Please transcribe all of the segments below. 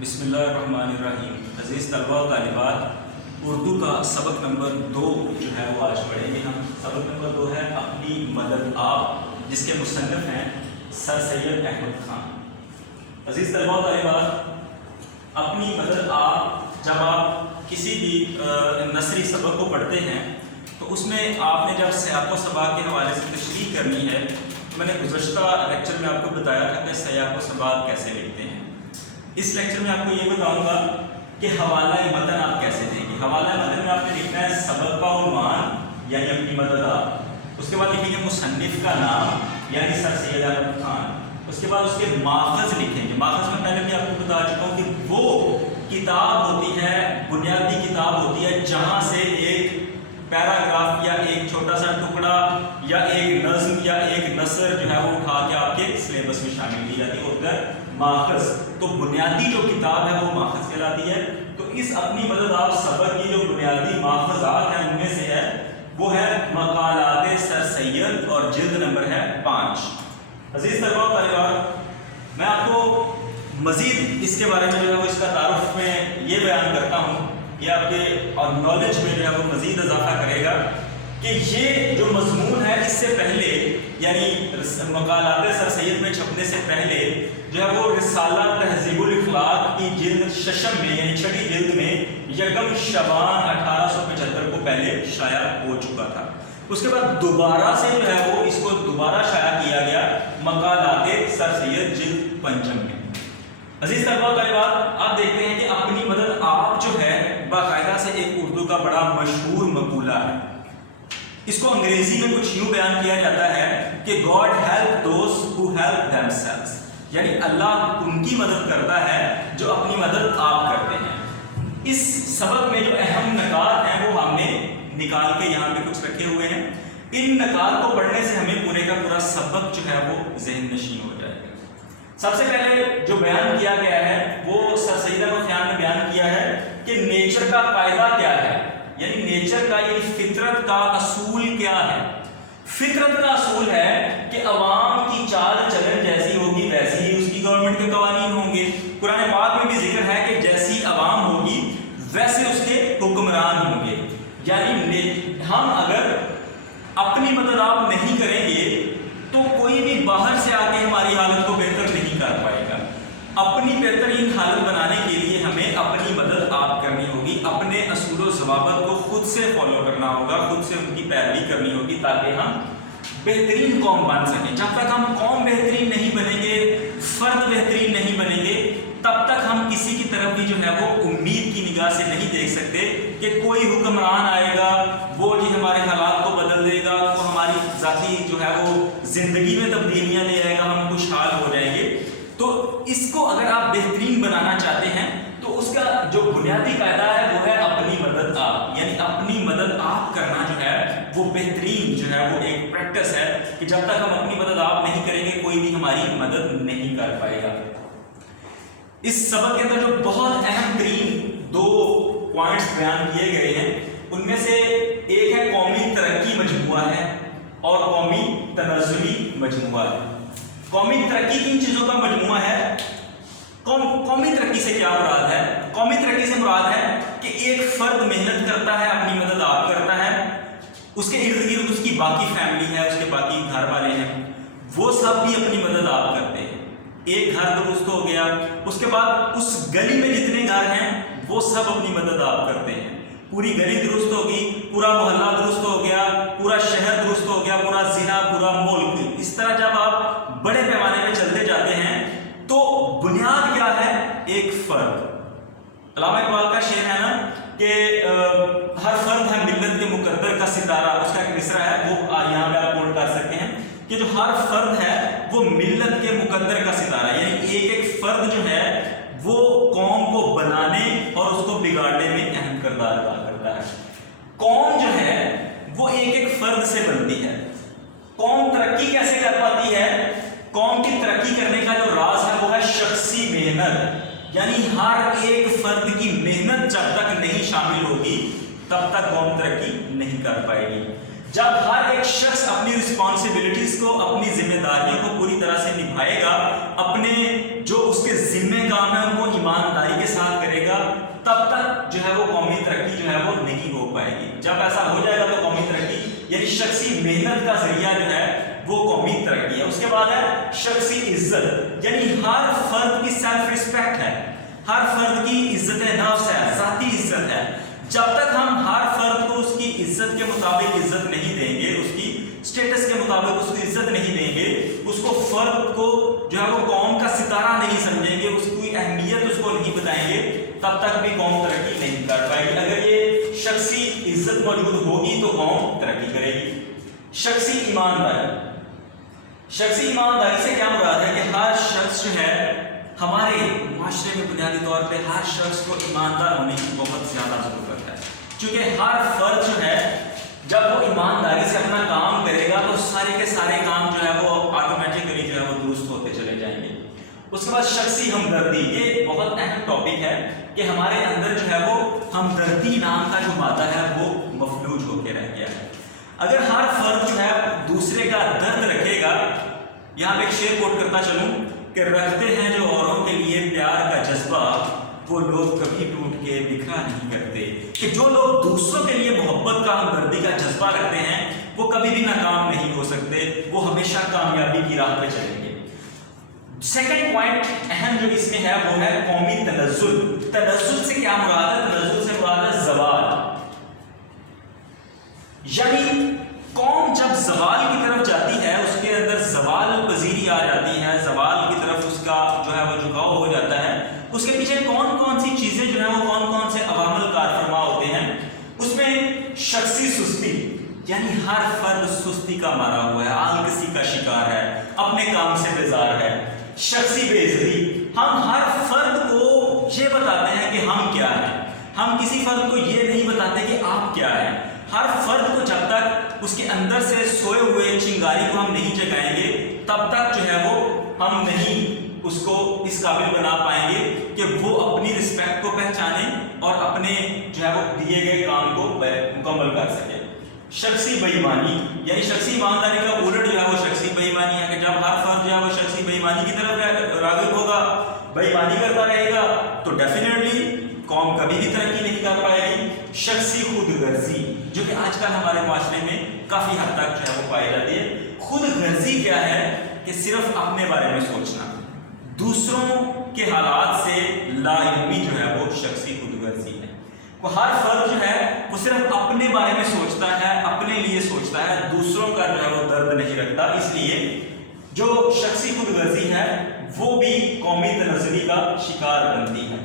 بسم اللہ الرحمن الرحیم۔ عزیز طلباء و طالبات، اردو کا سبق نمبر 2 جو ہے وہ آج پڑھیں گے ہم۔ سبق نمبر 2 ہے اپنی مدد آپ، جس کے مصنف ہیں سر سید احمد خان۔ عزیز طلباء و طالبات، اپنی مدد آپ جب آپ کسی بھی نثری سبق کو پڑھتے ہیں تو اس میں آپ نے جب سیاق و سباق کے حوالے سے تشریح کرنی ہے، میں نے گزشتہ لیکچر میں آپ کو بتایا تھا کہ سیاق و سباق کیسے لکھتے ہیں۔ اس لیکچر میں آپ کو یہ بتاؤں گا کہ حوالہ متن آپ کیسے دیں گے۔ حوالہ متن میں آپ نے لکھنا ہے سبق کا عنوان یعنی اپنی مدد آپ، اس کے بعد لکھیں گے مصنف کا نام یعنی سر سید احمد خان، اس کے بعد اس کے ماخذ لکھیں گے۔ ماخذ میں پہلے بھی آپ کو بتا چکا ہوں کہ وہ کتاب ہوتی ہے، بنیادی کتاب ہوتی ہے جہاں سے ایک پیراگراف یا ایک چھوٹا سا ٹکڑا یا ایک نظم یا ایک نثر جو ہے وہ اٹھا کے آپ کے سلیبس میں شامل کی جاتی ہے، ہوتا ہے ماخذ۔ تو بنیادی جو کتاب ہے وہ ماخذ کہلاتی ہے۔ تو اس اپنی مدد آپ سبق کی جو بنیادی ماخذات ہیں ان میں سے ہے وہ ہے مقالات سر سید اور جلد نمبر ہے 5۔ عزیز طلباء و طالبات، میں آپ کو مزید اس کے بارے میں جو ہے وہ اس کا تعارف میں یہ بیان کرتا ہوں، یہ آپ کے اور نالج میں جو ہے وہ مزید اضافہ کرے گا کہ یہ جو مضمون ہے اس سے پہلے یعنی مقالات سر سید میں چھپنے سے پہلے جو ہے وہ رسالہ تہذیب الاخلاق کی جلد ششم میں یعنی 6 جلد میں 1 شعبان 1875 کو پہلے شائع ہو چکا تھا۔ اس کے بعد دوبارہ سے جو ہے وہ اس کو دوبارہ شائع کیا گیا مقالات سر سید جلد 5 میں۔ عزیز طلباء و طالبات، آپ دیکھتے ہیں کہ اپنی مدد آپ جو ہے باقاعدہ سے ایک اردو کا بڑا مشہور مقولہ ہے۔ اس کو انگریزی میں کچھ یوں بیان کیا جاتا ہے کہ God help those who help themselves، یعنی اللہ ان کی مدد کرتا ہے جو اپنی مدد آپ کرتے ہیں۔ اس سبق میں جو اہم نکات ہیں وہ ہم نے نکال کے یہاں پہ کچھ رکھے ہوئے ہیں۔ ان نکات کو پڑھنے سے ہمیں پورے کا پورا سبق جو ہے وہ ذہن نشین ہو جائے گا۔ سب سے پہلے جو بیان کیا گیا ہے وہ سر سید احمد خان نے بیان کیا ہے کہ نیچر کا قاعدہ کیا ہے، یعنی نیچر کا یعنی فطرت کا اصول کیا ہے۔ فطرت کا اصول ہے کہ عوام کی چال چلن جیسی ہوگی ویسی ہی اس کی گورنمنٹ کے قوانین ہوں گے۔ قرآن پاک میں بھی ذکر ہے کہ جیسی عوام ہوگی ویسے اس کے حکمران ہوں گے۔ یعنی ہم اگر اپنی مدد آپ نہیں کریں گے تو کوئی بھی باہر سے آ کے ہماری حالت کو بہتر نہیں کر پائے گا۔ اپنی بہترین حالت بنانے کے لیے ہمیں اپنی مدد آپ کرنی ہوگی، اپنے اصول و ضوابط کو خود سے فالو کرنا ہوگا، خود سے ان کی پیروی کرنی ہوگی تاکہ ہم بہترین قوم بن سکیں۔ جب تک ہم قوم بہترین نہیں بنیں گے، فرد بہترین نہیں بنیں گے، تب تک ہم کسی کی طرف بھی جو ہے وہ امید کی نگاہ سے نہیں دیکھ سکتے کہ کوئی حکمران آئے گا وہ جی ہمارے حالات کو بدل دے گا، وہ ہماری ذاتی جو ہے وہ زندگی میں تبدیلیاں لے آئے گا، ہم خوشحال ہو جائیں گے۔ تو اس کو اگر آپ بہترین بنانا چاہتے ہیں تو اس کا جو بنیادی قاعدہ ہے وہ ہے اپنی مدد آپ، یعنی اپنی مدد آپ کرنا جو ہے وہ بہترین جو ہے وہ ایک پریکٹس ہے کہ جب تک ہم اپنی مدد آپ نہیں کریں گے کوئی بھی ہماری مدد نہیں کر پائے گا۔ اس سبق کے اندر جو بہت اہم ترین 2 پوائنٹس بیان کیے گئے ہیں ان میں سے ایک ہے قومی ترقی مجموعہ ہے اور قومی تنزلی مجموعہ ہے۔ قومی ترقی کن چیزوں کا مجموعہ ہے؟ قومی ترقی سے کیا مراد ہے؟ قومی ترقی سے مراد ہے کہ ایک فرد محنت کرتا ہے، اپنی مدد آپ کرتا ہے، اس کے ارد گرد اس کی باقی فیملی ہے، اس کے باقی گھر والے ہیں، وہ سب بھی اپنی مدد آپ کرتے ہیں۔ ایک گھر درست ہو گیا، اس کے بعد اس گلی میں جتنے گھر ہیں وہ سب اپنی مدد آپ کرتے ہیں۔ پوری گلی درست ہوگی، پورا محلہ درست ہو گیا، پورا شہر درست ہو گیا، پورا ضلع، پورا ملک۔ اس طرح جب آپ بڑے پیمانے پہ چلتے جاتے ہیں تو بنیاد کیا ہے؟ ایک فرد۔ علامہ اقبال کا شعر ہے نا کہ ہر فرد ہے ملت کے مقدر کا ستارہ، اس کا ایک مصرع ہے وہ یہاں پہ آپ نوٹ کر سکتے ہیں کہ جو ہر فرد ہے وہ ملت کے مقدر کا ستارہ، یعنی ایک ایک فرد جو ہے وہ قوم کو بنانے اور اس کو بگاڑنے میں اہم کردار ادا کرتا ہے۔ قوم جو ہے وہ ایک ایک فرد سے بنتی ہے۔ قوم ترقی کیسے کر پاتی ہے؟ قوم کی ترقی کرنے کا جو راز ہے وہ ہے شخصی محنت، یعنی ہر ایک فرد کی محنت جب تک نہیں شامل ہوگی تب تک قوم ترقی نہیں کر پائے گی۔ جب ہر ایک شخص اپنی رسپانسبلٹیز کو، اپنی ذمہ داریوں کو پوری طرح سے نبھائے گا، اپنے جو اس کے ذمہ کام ہے ان کو ایمانداری گا تب تک جو ہے وہ قومی ترقی جو ہے وہ نہیں ہو پائے گی. جب ایسا ہو جائے گا تو قومی ترقی یعنی شخصی محنت کا ذریعہ جو ہے وہ قومی ترقی ہے. اس کے بعد ہے شخصی عزت یعنی ہر فرد کی سیلف رسپیکٹ ہے, ہر فرد کی عزت نفس ہے, ذاتی عزت ہے. جب تک ہم ہر فرد کو اس کی عزت کے مطابق عزت نہیں دیں گے, اس کی سٹیٹس کے مطابق اس کی عزت نہیں دیں گے, اس کو فرد کو جو ہے وہ قوم کا ستارہ نہیں سمجھیں گے, اس کی اہمیت اس کو نہیں بتائیں گے, تب تک بھی قوم ترقی نہیں کر پائے گی. اگر یہ شخصی عزت موجود ہوگی تو قوم ترقی کرے گی. شخصی ایمانداری, شخصی ایمانداری سے کیا مراد ہے کہ ہر شخص جو ہے ہمارے معاشرے میں بنیادی طور پہ ہر شخص کو ایماندار ہونے کی بہت زیادہ ضرورت ہے, کیونکہ ہر فرد جو ہے جب وہ ایمانداری سے اپنا کام کرے گا تو سارے کے سارے کام جو ہے وہ آٹومیٹکلی جو ہے وہ درست ہوتے چلے جائیں گے. اس کے بعد شخصی ہمدردی, یہ بہت اہم ٹاپک ہے کہ ہمارے اندر جو ہے وہ ہمدردی نام کا جو مادہ ہے وہ مفلوج ہو کے رہ گیا ہے. اگر ہر فرد جو ہے دوسرے کا درد رکھے گا, یہاں پہ ایک شعر کوٹ کرتا چلوں کہ رکھتے ہیں جو اوروں کے لیے پیار کا جذبہ وہ لوگ کبھی ٹوٹ کے بکھرا نہیں کرتے. کہ جو لوگ دوسروں کے لیے محبت کا ہمدردی کا جذبہ رکھتے ہیں وہ کبھی بھی ناکام نہیں ہو سکتے, وہ ہمیشہ کامیابی کی راہ پہ چلیں گے. سیکنڈ پوائنٹ اہم جو اس میں ہے وہ ہے قومی تنزل. تنزل سے کیا مراد ہے؟ تنزل سے مراد ہے زوال, یعنی قوم جب زوال کی طرف جاتی ہے اس کے اندر زوال پذیری آ جاتی ہے, زوال کی طرف اس کا جو ہے وہ جھکاؤ ہو جاتا ہے. اس کے پیچھے کون کون سی چیزیں جو ہیں وہ کون کون سے عوامل کار فرما ہوتے ہیں؟ اس میں شخصی سستی, یعنی ہر فرد سستی کا مارا ہوا ہے, آلکسی کا شکار ہے, اپنے کام سے بیزار ہے. شخصی بے عزتی, ہم ہر فرد کو یہ بتاتے ہیں کہ ہم کیا ہیں, ہم کسی فرد کو یہ نہیں بتاتے کہ آپ کیا ہیں. ہر فرد کو جب تک اس کے اندر سے سوئے ہوئے چنگاری کو ہم نہیں جگائیں گے تب تک جو ہے وہ ہم نہیں اس کو اس قابل بنا پائیں گے کہ وہ اپنی رسپیکٹ کو پہچانے اور اپنے جو ہے وہ دیے گئے کام کو مکمل کر سکے. شخصی بے ایمانی, یعنی شخصی ایمانداری کا الٹ جو ہے وہ شخصی بے ایمانی ہے کہ جب ہر فرد جو ہے وہ شخصی بے ایمانی کی طرف راغب ہوگا, بے ایمانی کرتا رہے گا تو ڈیفینیٹلی قوم کبھی بھی ترقی نہیں کر پائے گی. شخصی خود غرضی, جو کہ آج کل ہمارے معاشرے میں کافی حد تک جو ہے وہ پائی جاتی ہے. خود غرضی کیا ہے کہ صرف اپنے بارے میں سوچنا, دوسروں کے حالات سے لا علمی جو ہے وہ شخصی خود غرضی ہے. وہ ہر فرد جو ہے وہ صرف اپنے بارے میں سوچتا ہے, اپنے لیے سوچتا ہے, دوسروں کا جو ہے وہ درد نہیں رکھتا. اس لیے جو شخصی خود غرضی ہے وہ بھی قومی تنزلی کا شکار بنتی ہے.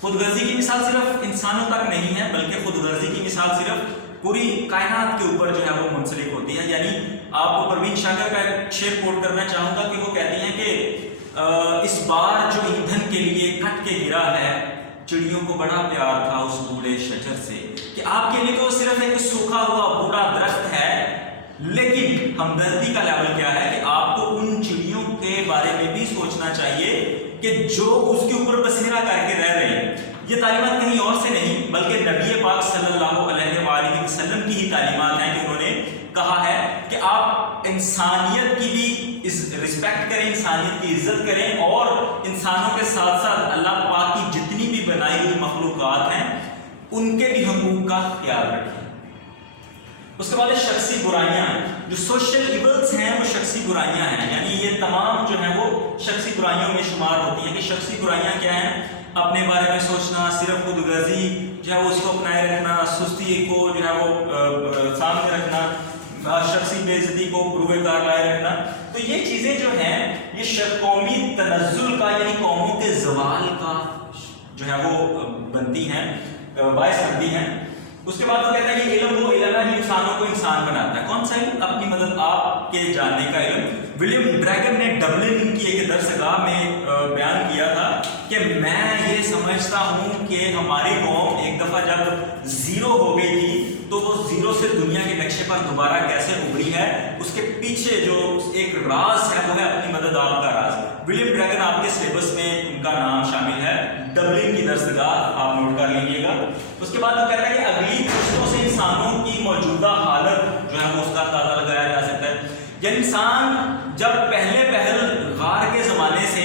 خود غرضی کی مثال صرف انسانوں تک نہیں ہے بلکہ خود غرضی کی مثال صرف پوری کائنات کے اوپر جو ہے وہ منسلک ہوتی ہے. یعنی آپ کو پروین شاکر کا ایک شعر کوٹ کرنا چاہوں گا کہ وہ کہتی ہیں کہ اس بار جو ایندھن کے لیے کٹ کے گرا ہے چڑیوں کو بڑا پیار تھا اس بوڑھے شجر سے. کہ آپ کے لیے تو صرف ایک سوکھا ہوا بوڑھا درخت ہے, لیکن ہمدردی کا لیول کیا ہے کہ آپ کو ان چڑیوں کے بارے میں بھی سوچنا چاہیے کہ جو اس کے اوپر بسیرا کر کے رہ رہے ہیں. یہ تعلیمات کہیں اور سے نہیں بلکہ نبی پاک صلی اللہ علیہ وآلہ وسلم کی ہی تعلیمات ہیں کہ انہوں نے کہا ہے کہ آپ انسانیت کی بھی رسپیکٹ کریں, انسانیت کی عزت کریں اور انسانوں کے ساتھ ساتھ اللہ پاک کی جتنی بھی بنائی ہوئی مخلوقات ہیں ان کے بھی حقوق کا خیال رکھیں. اس کے بعد شخصی برائیاں, جو سوشل ایولز ہیں وہ شخصی برائیاں ہیں, یعنی یہ تمام جو ہیں وہ شخصی برائیوں میں شمار ہوتی ہیں. کہ شخصی برائیاں کیا ہیں؟ اپنے بارے میں سوچنا, صرف خود غرضی جو ہے وہ اس کو اپنائے رکھنا, سستی کو جو ہے وہ سامنے رکھنا, شخصی بے عزتی کو روئے کار لائے رکھنا. تو یہ چیزیں جو ہیں یہ قومی تنزل کا یعنی قوموں کے زوال کا جو ہے وہ بنتی ہیں, باعث بنتی ہیں. اس کے بعد وہ کہتا ہے کہ علم وہ علم ہے جو انسانوں کو انسان بناتا ہے. کون سا علم؟ اپنی مدد آپ کے جاننے کا علم. ولیم ڈریگن نے ڈبلن کی ایک درسگاہ میں بیان کیا تھا کہ میں یہ سمجھتا ہوں کہ ہماری قوم ایک دفعہ جب زیرو ہو گئی تھی تو وہ زیرو سے دنیا کے نقشے پر دوبارہ کیسے ابھری ہے, اس کے پیچھے جو ایک راز ہے وہ ہے اپنی مدد آپ کا راز. ولیم ڈریگن آپ کے سلیبس میں ان کا نام شامل ہے, ڈبلن کی درسگاہ آپ نوٹ کر لیجیے گا. اس کے بعد وہ کہتا ہے کہ اگلی قسطوں سے انسانوں کی موجودہ حالت جو ہے وہ اس کا اندازہ لگایا جا سکتا ہے. یعنی انسان جب پہلے پہل غار کے زمانے سے